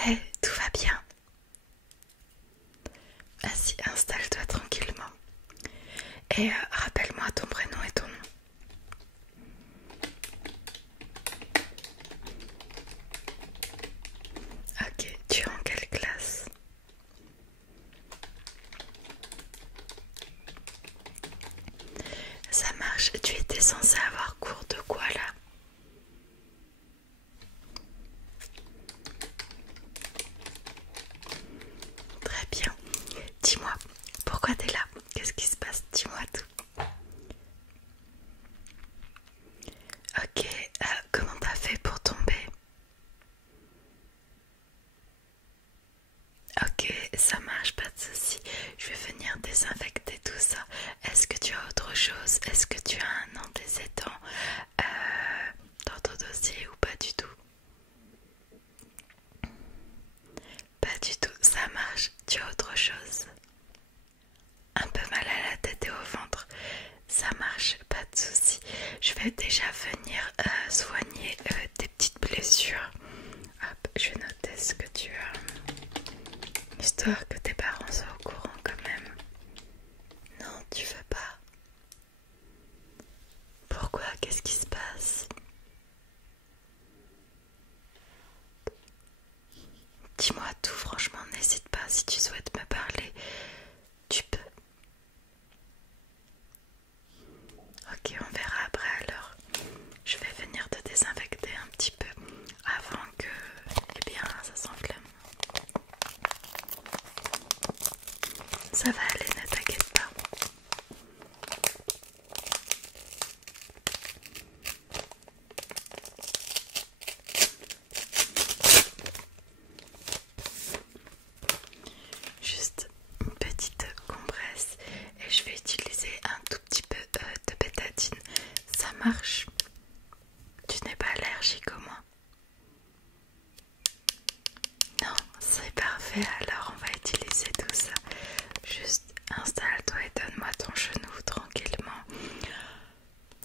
Hey, tout va bien. Vas-y, installe-toi tranquillement. Et rappelle-moi ton prénom et ton nom. Ok, tu es en quelle classe? Ça marche, tu étais censé avoir cours de quoi là? Très bien. Dis-moi, pourquoi t'es là? Qu'est-ce qui se passe? Dis-moi tout. Ok, comment t'as fait pour tomber? Ok, ça marche, pas de souci. Je vais venir désinfecter tout ça. Est-ce que tu as autre chose? Est-ce que tu as un antécédent dans ton dossier ou pas du tout? Pas du tout, ça marche. Tu as autre chose? Un peu mal à la tête et au ventre. Ça marche, pas de souci. Je vais déjà venir soigner tes petites blessures. Hop, je vais noter ce que tu as. Histoire que tes parents soient au courant quand même. Non, tu veux pas? Pourquoi? Qu'est-ce qui se passe? Dis-moi tout, franchement, n'hésite pas. Si tu souhaites me parler, tu peux. Ok, on verra après alors. Je vais venir te désinfecter un petit peu avant que, eh bien, ça s'enflamme. Ça va aller, ne t'inquiète pas. Juste une petite compresse et je vais utiliser un tout petit peu de bétadine. Ça marche? Tu n'es pas allergique au moins? Non, c'est parfait. Alors on va utiliser tout ça. Juste installe-toi et donne-moi ton genou tranquillement.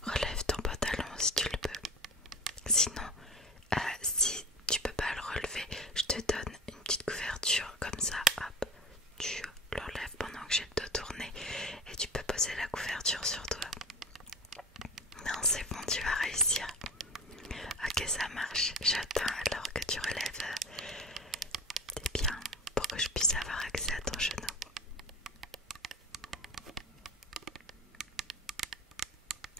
Relève ton pantalon si tu le peux. Sinon, si tu peux pas le relever, je te donne une petite couverture comme ça. Hop, tu l'enlèves pendant que j'ai le dos tourné et tu peux poser la couverture sur toi. Non, c'est bon, tu vas réussir. Ok, ça marche. J'attends alors que tu relèves tes biens pour que je puisse avoir accès à ton genou.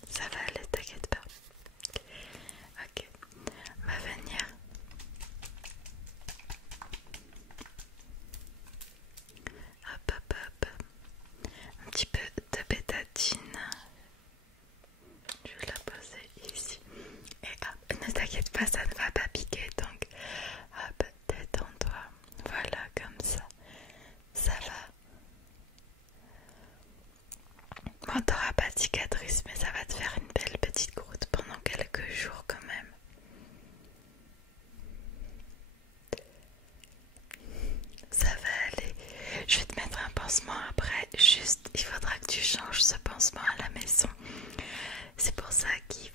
Ça va aller, t'inquiète pas. Ok, on va venir. Hop, hop, hop. Un petit peu de bétadine. Je vais la poser ici. Et hop, ne t'inquiète pas, ça ne va pas piquer. Donc, hop, détends-toi. Voilà, comme ça. Ça va. Bon, t'auras pas de cicatrice, mais ça va te faire une belle petite croûte pendant quelques jours quand même. Ça va aller. Je vais te mettre un pansement après. Juste, il faudra que tu changes ce pansement à la maison. C'est pour ça qu'il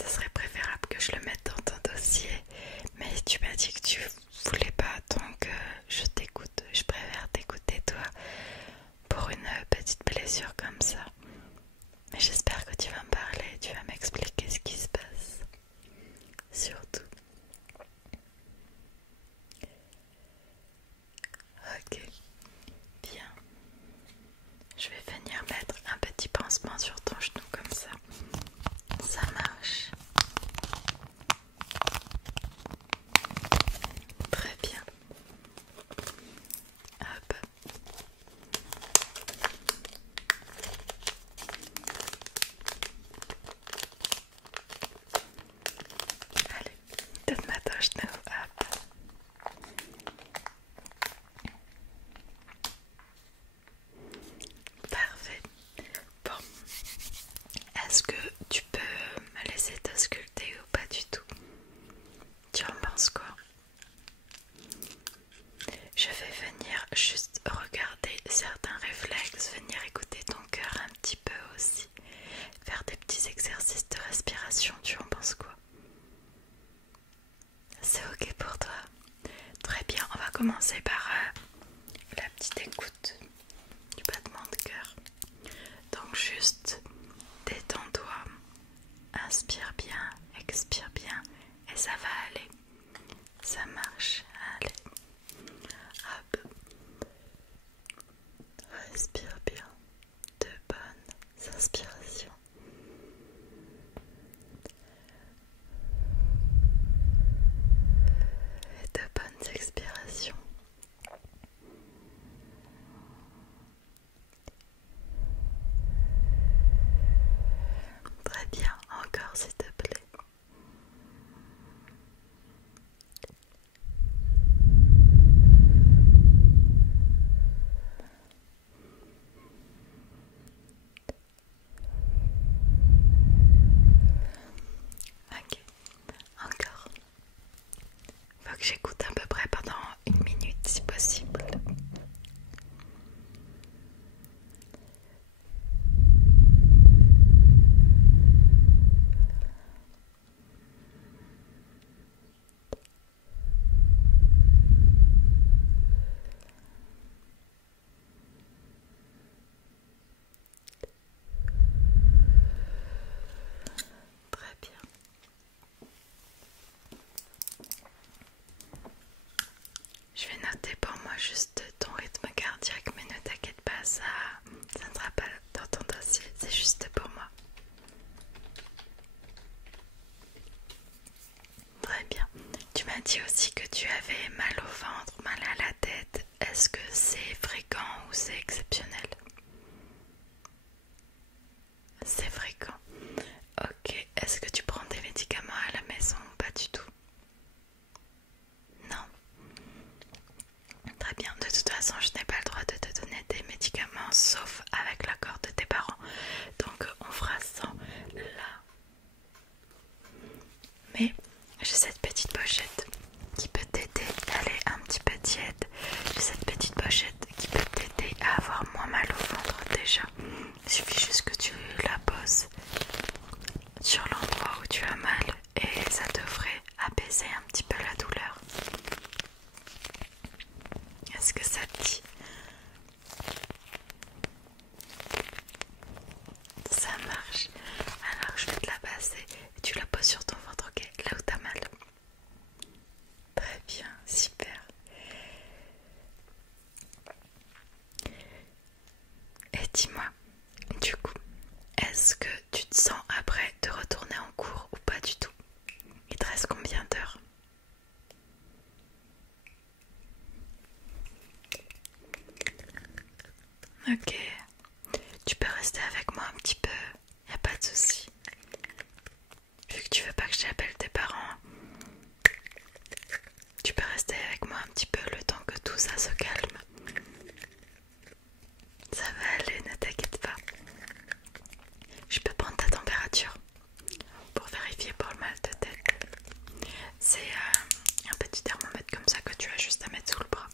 ce serait préférable que je le mette dans ton dossier. Mais tu m'as dit que tu voulais pas, donc je t'écoute. Je préfère t'écouter toi pour une petite blessure comme ça. Mais j'espère que tu vas me parler, tu vas m'expliquer ce qui se passe. Surtout. Ok, bien. Je vais venir mettre un petit pansement sur ton genou comme ça. Ça marche. Très bien. Hop. Allez, donne-moi ton genou. Hop. Parfait. Bon. Est-ce que tu peux me laisser te sculpter ou pas du tout? Tu en penses quoi? Je vais venir juste regarder certains réflexes, venir écouter ton cœur un petit peu aussi. Faire des petits exercices de respiration, tu en penses quoi? C'est ok pour toi? Très bien. commencer par la petite écoute du battement de cœur. Donc juste détends-toi, inspire bien, expire bien et ça va aller. Ça marche, allez. Hop. Respire bien. De bonnes inspirations. Et de bonnes expirations. Très bien, encore s'il te plaît. Ok, encore. Faut que j'écoute à peu près pendant 1 minute si possible. Très bien. Je vais noter pour moi juste ton rythme cardiaque, mais ne t'inquiète pas, ça ne sera pas dans ton dossier, c'est juste pour moi. Très bien. Tu m'as dit aussi que tu avais mal au ventre, mal à la tête. Est-ce que c'est fréquent ou c'est exceptionnel? C'est fréquent. Ok. Est-ce que tu prends des médicaments à la maison ou pas du tout? Non. Très bien. De toute façon, je n'ai pas le droit de te donner des médicaments sauf avec l'accord de tes parents. Donc on fera sans là. Mais j'ai cette petite pochette qui peut t'aider. Elle est un petit peu tiède. J'ai cette petite pochette qui peut t'aider à avoir moins mal au ventre déjà. Il suffit juste que tu la poses sur l'endroit où tu as mal et ça devrait apaiser un petit peu la douleur. Est-ce que ça te dit? Ça marche. Alors je vais te la passer et tu la poses sur ton ventre, ok? Là où t'as mal. Très bien, super. Et dis-moi, du coup, est-ce que tu te sens après de retourner en cours ou pas du tout? Il te reste combien d'heures? Ok, tu peux rester avec moi un petit peu, y a pas de souci. Vu que tu veux pas que j'appelle tes parents, tu peux rester avec moi un petit peu le temps que tout ça se calme. Ça va aller, ne t'inquiète pas. Je peux prendre ta température pour vérifier pour le mal de tête. C'est un petit thermomètre comme ça que tu as juste à mettre sous le bras.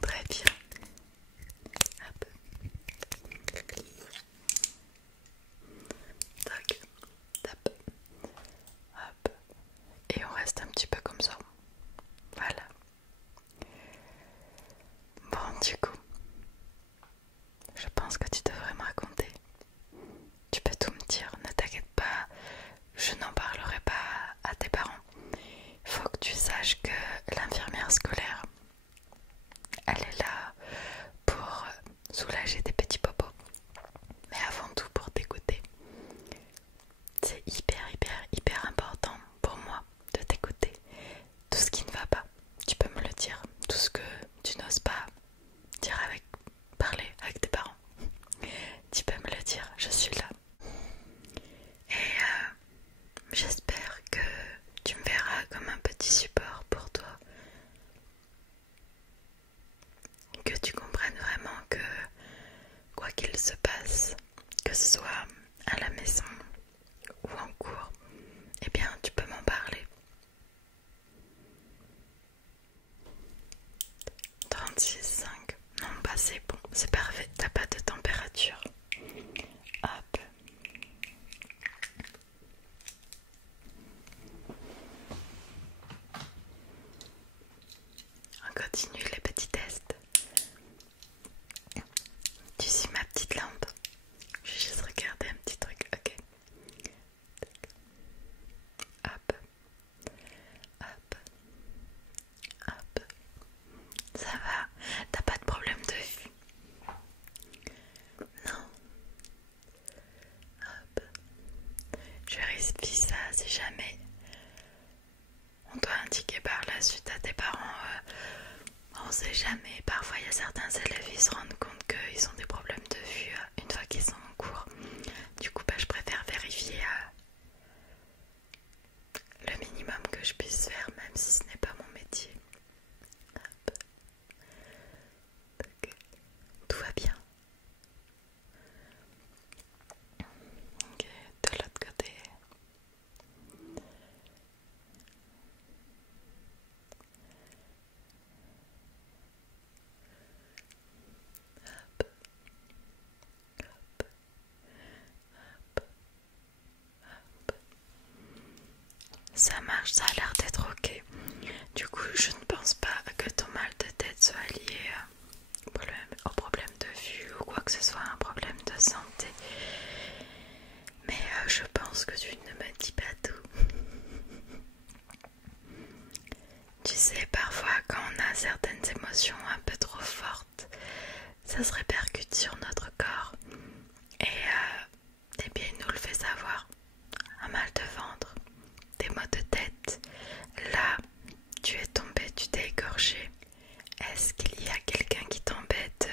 Très bien. Hop. Tac. Tap. Hop. Et on reste un petit peu comme continue les petits tests. Tu suis ma petite lampe. Je vais juste regarder un petit truc. Ok. Hop. Hop. Hop. Ça va? T'as pas de problème de vue? Non. Hop. Je vérifie ça si jamais on doit indiquer par la suite à tes parents. On sait jamais. Parfois il y a certains élèves qui se rendent compte qu'ils ont des problèmes de vue une fois qu'ils sont en cours. Du coup je préfère vérifier le minimum que je puisse faire, même si ce n'est pas mon métier. Hop. Ok. Tout va bien. Ok, de l'autre côté. Hop. Hop. Hop. Hop. Ça marche, ça a l'air d'être ok. Du coup, je ne pense pas que ton mal de tête soit lié au problème de vue ou quoi que ce soit, un problème de santé. Mais je pense que tu ne me dis pas tout. Tu sais, parfois quand on a certaines émotions un peu trop fortes, ça se répercute sur notre corps. Et bien, il nous le fait savoir. Un mal de ventre, des maux de tête. Là, tu es tombé, tu t'es écorché. Est-ce qu'il y a quelqu'un qui t'embête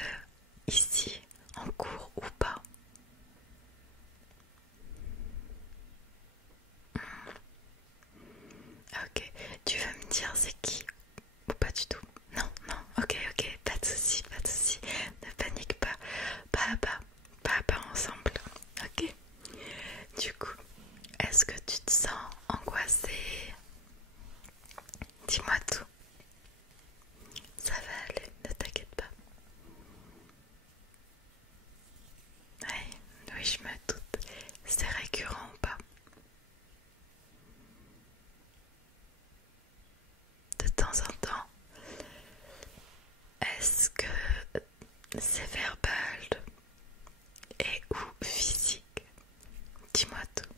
ici, en cours ou pas? Ok, tu veux me dire c'est qui ou pas du tout? Non, non, ok, pas de souci, pas de souci. Ne panique pas, pas ensemble, ok? Du coup, est-ce que tu te sens angoissée? Dis-moi tout. Ça va aller, ne t'inquiète pas. Oui, oui, je me doute. C'est récurrent ou pas? De temps en temps. Est-ce que c'est verbal et ou physique? Dis-moi tout.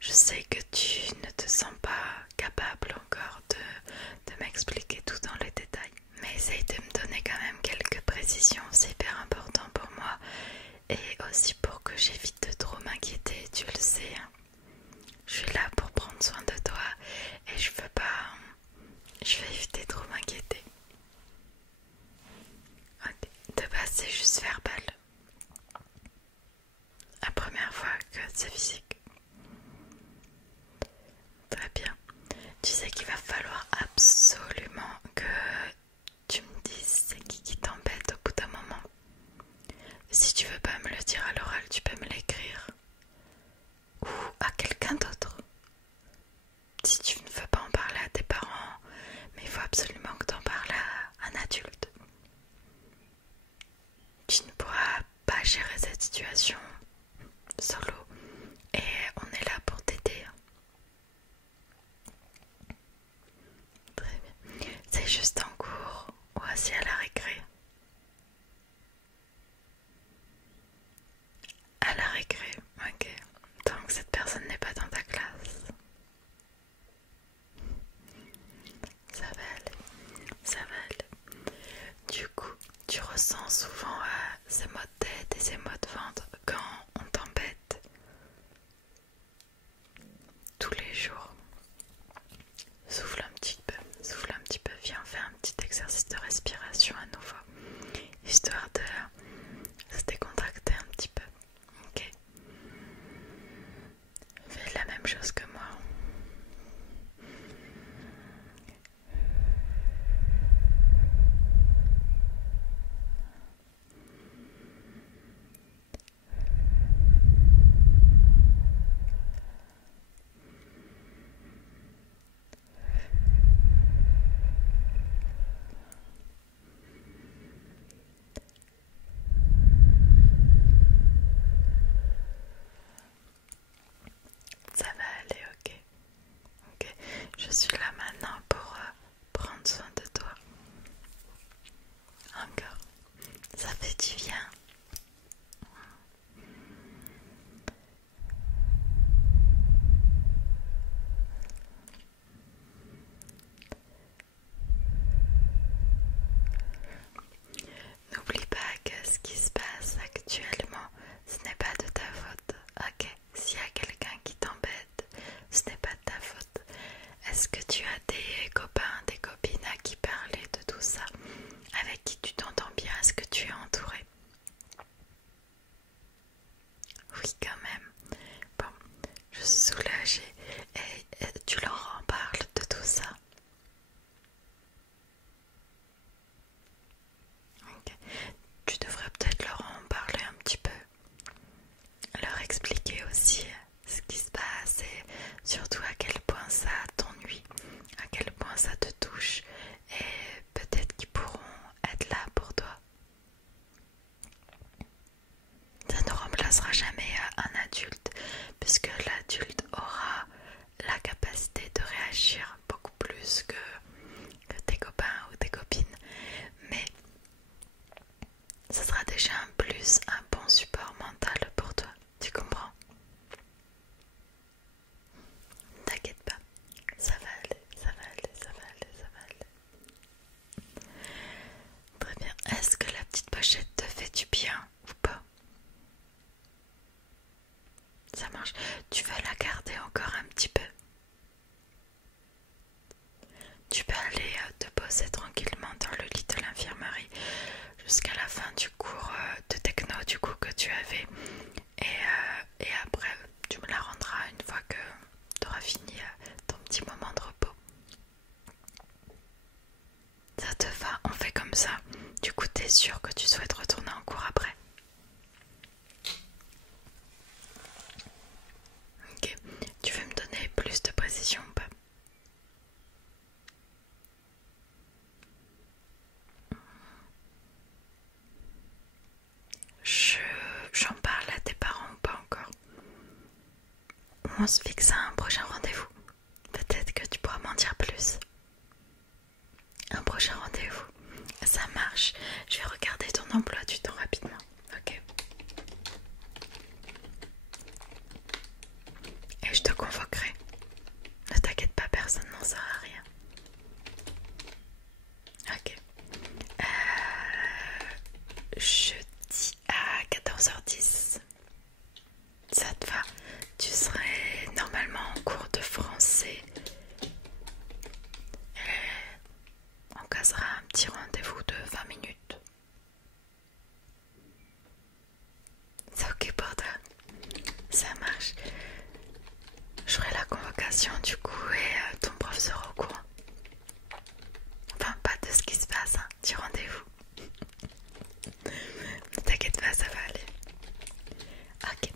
Je sais que tu ne te sens pas capable encore de m'expliquer tout dans les détails. Mais essaye de me donner quand même quelques précisions, c'est hyper important pour moi. Et aussi pour que j'évite de trop m'inquiéter, tu le sais. Je suis là pour prendre soin de toi et je veux pas... Je vais éviter de trop m'inquiéter. Ok. De base c'est juste verbal. La première fois que c'est physique. Très bien. Tu sais qu'il va falloir absolument que tu me dises c'est qui t'embête au bout d'un moment. Si tu veux pas me le dire à l'oral, tu peux me l'écrire. Ou à quelqu'un d'autre. Si tu ne veux pas en parler à tes parents, mais il faut absolument que tu en parles à un adulte. Tu ne pourras pas gérer cette situation solo et on est là pour t'aider. Très bien. C'est juste en cours ou assis à la récré? À la récré, ok. Tant que cette personne n'est pas dans ta classe. Ça va aller, ça va aller. Du coup, tu ressens souvent ces maux de tête et ces maux de ventre quand on t'embête tous les jours. Souffle un petit peu, viens, fais un point ça t'ennuie, à quel point ça te touche, et peut-être qu'ils pourront être là pour toi. Ça ne remplacera jamais un adulte, puisque l'adulte aura la capacité de réagir beaucoup plus que tes copains ou tes copines, mais ce sera déjà un plus, un bon support mental pour toi, tu comprends? T'inquiète pas, ça va aller, ça va aller, ça va aller, ça va aller. Très bien, est-ce que la petite pochette te fait du bien ou pas? Ça marche, tu vas la garder encore un petit peu. Tu peux aller te poser tranquillement dans le lit de l'infirmerie jusqu'à la fin du cours de techno du coup que tu avais, et après tu me la rendras une fois que tu auras fini ton petit moment de repos. Ça te va? On fait comme ça. Du coup t'es sûr que tu souhaites retourner en cours après? Ok, tu veux me donner plus de précision ou pas? J'en parle à tes parents ou pas encore? On se fixe à un prochain rendez-vous. Peut-être que tu pourras m'en dire plus. Un prochain rendez-vous. Ça marche. Je vais regarder ton emploi du temps rapidement. Ok. Et je te convoquerai. Ne t'inquiète pas, personne n'en saura rien. Ok. Jeudi à 14h10. Ça te va? Tu serais normalement en cours de français. On cassera un petit rendez-vous de 20 minutes. C'est ok pour toi? Ça marche. J'aurai la convocation du coup et ton prof sera au courant. Enfin, pas de ce qui se passe, hein, du rendez-vous. Ne t'inquiète pas, ça va aller. Ok.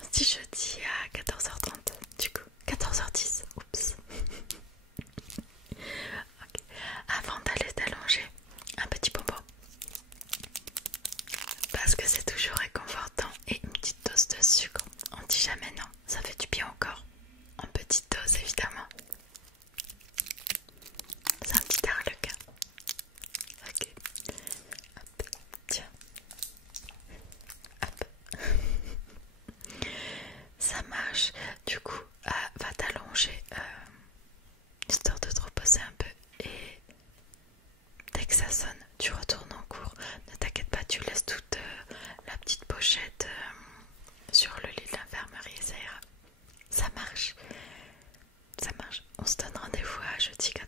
On se dit jeudi à 14h30, du coup. 14h10, oups. Ok. Avant d'aller t'allonger, un petit bonbon. Parce que c'est toujours réconfortant, et une petite dose de sucre. On dit jamais non, ça fait du bien encore. En petite dose évidemment. C'est un petit arlequin. Ok. Hop. Tiens. Hop. Ça marche. Du coup, va t'allonger histoire de te reposer un peu, et dès que ça sonne, tu retournes en cours. Ne t'inquiète pas, tu laisses toute la petite pochette sur le lit de l'infirmerie, ça ira. Ça marche. Ça marche. On se donne rendez-vous à jeudi 14h.